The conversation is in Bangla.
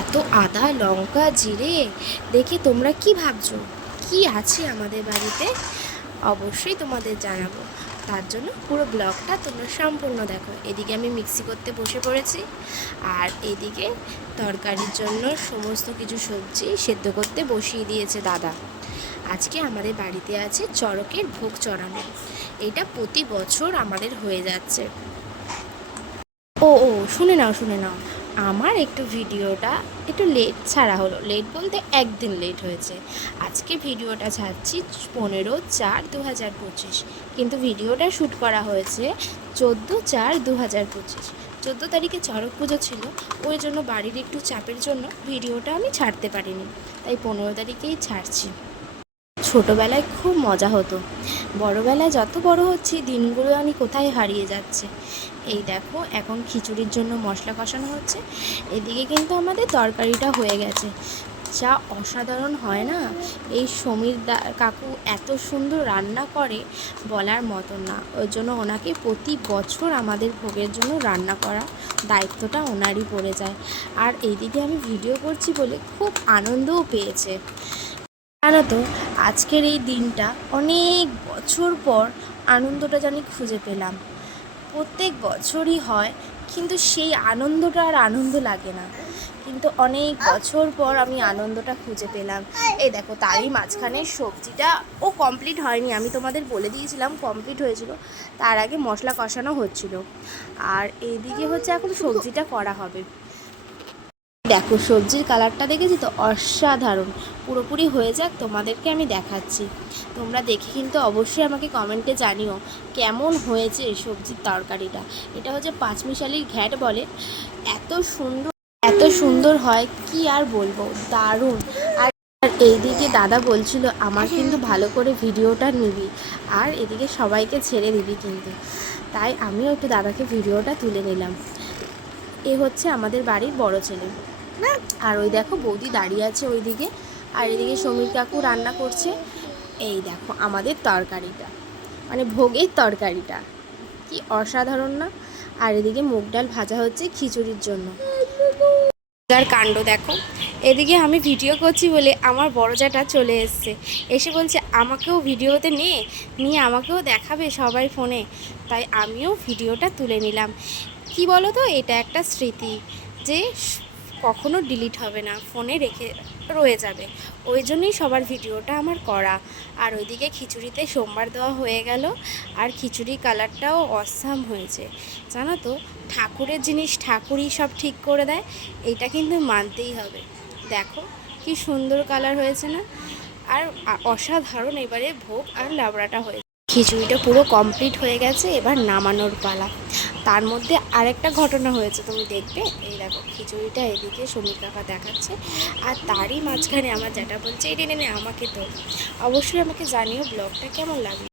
এত আদা, লঙ্কা, জিরে? দেখে তোমরা কি ভাবছ? কি আছে আমাদের বাড়িতে? অবশ্যই তোমাদের জানাব। তার জন্য পুরো ব্লগটা তোমরা সম্পূর্ণ দেখো। এদিকে আমি মিক্সি করতে বসে পড়েছি। আর এদিকে তরকারির জন্য সমস্ত কিছু সবজি সেদ্ধ করতে বসিয়ে দিয়েছে দাদা। আজকে আমাদের বাড়িতে আছে চড়কের ভোগ চড়ানো। এটা প্রতি বছর আমাদের হয়ে যাচ্ছে। ও ও, শুনে নাও শুনে নাও। আমার একটু ভিডিওটা একটু লেট ছাড়া হলো। লেট বলতে একদিন লেট হয়েছে। আজকে ভিডিওটা ছাড়ছি পনেরো চার দু হাজার পঁচিশ। কিন্তু ভিডিওটা শ্যুট করা হয়েছে চোদ্দ চার দু হাজার পঁচিশ। চোদ্দ তারিখে চড়ক পুজো ছিল, ওই জন্য বাড়ির একটু চাপের জন্য ভিডিওটা আমি ছাড়তে পারিনি। তাই পনেরো তারিখেই ছাড়ছি। ছোটোবেলায় খুব মজা হতো। বড়োবেলায় যত বড় হচ্ছি, দিনগুলো আমি কোথায় হারিয়ে যাচ্ছে? এই দেখো, এখন খিচুড়ির জন্য মশলা কষানো হচ্ছে। এদিকে কিন্তু আমাদের তরকারিটা হয়ে গেছে। যা অসাধারণ হয় না? এই সমীর দা, কাকু এত সুন্দর রান্না করে বলার মতন না। ওই জন্য ওনাকে প্রতি বছর আমাদের ভোগের জন্য রান্না করা দায়িত্বটা ওনারই পড়ে যায়। আর এইদিকে আমি ভিডিও করছি বলে খুব আনন্দও পেয়েছে। জানো তো, আজকের এই দিনটা অনেক বছর পর আনন্দটা জানি খুঁজে পেলাম। প্রত্যেক বছরই হয়, কিন্তু সেই আনন্দটা আর আনন্দ লাগে না। কিন্তু অনেক বছর পর আমি আনন্দটা খুঁজে পেলাম। এই দেখো, তারই মাঝখানে সবজিটা ও কমপ্লিট হয়নি। আমি তোমাদের বলে দিয়েছিলাম কমপ্লিট হয়েছিল। তার আগে মশলা কষানো হচ্ছিল। আর এইদিকে হচ্ছে এখন সবজিটা করা হবে। দেখো, সবজির কালারটা দেখেছি তো অসাধারণ। পুরোপুরি হয়ে যাক, তোমাদেরকে আমি দেখাচ্ছি। তোমরা দেখে কিন্তু অবশ্যই আমাকে কমেন্টে জানিও কেমন হয়েছে সবজির তরকারিটা। এটা হচ্ছে পাঁচমিশালির ঘ্যাট বলে। এত সুন্দর এত সুন্দর হয়, কি আর বলব? দারুণ। আর এইদিকে দাদা বলছিল, আমার কিন্তু ভালো করে ভিডিওটা নিবি, আর এদিকে সবাইকে ছেড়ে দিবি কিন্তু। তাই আমিও একটু দাদাকে ভিডিওটা তুলে নিলাম। এ হচ্ছে আমাদের বাড়ির বড় ছেলে। আর ওই দেখো বৌদি দাঁড়িয়ে আছে ওইদিকে। আর এদিকে সমীর কাকু রান্না করছে। এই দেখো আমাদের তরকারিটা। মানে ভোগের তরকারিটা। কি অসাধারণ না? আর এদিকে মুগ ডাল ভাজা হচ্ছে খিচুড়ির জন্য। যার কাণ্ড দেখো। এদিকে আমি ভিডিও করছি বলে আমার বড় জাটা চলে এসছে। এসে বলছে, আমাকেও ভিডিওতে নে নিয়ে আমাকেও দেখাবে সবাই ফোনে। তাই আমিও ভিডিওটা তুলে নিলাম। কি বলো তো? এটা একটা স্মৃতি যে কখনো ডিলিট হবে না, ফোনে রেখে রয়ে যাবে। ওই জন্যই সবার ভিডিওটা আমার করা। আর ওইদিকে খিচুড়িতে সোমবার দেওয়া হয়ে গেল, আর খিচুড়ি কালারটাও অসাম হয়েছে। জানো তো, ঠাকুরের জিনিস ঠাকুরই সব ঠিক করে দেয় এইটা কিন্তু মানতেই হবে। দেখো, কি সুন্দর কালার হয়েছে না? আর অসাধারণ এবারে ভোগ আর লাবড়াটা হয়েছে। খিচুড়িটা পুরো কমপ্লিট হয়ে গেছে, এবার নামানোর পালা। তার মধ্যে আরেকটা ঘটনা হয়েছে, তুমি দেখবে। এই দেখো, খিচুড়িটা এদিকে সমীর কাকা দেখাচ্ছে, আর তারই মাঝখানে আমার যেটা বলছে এই নে নে আমাকে তো অবশ্যই আমাকে জানিও, ব্লগটা কেমন লাগল।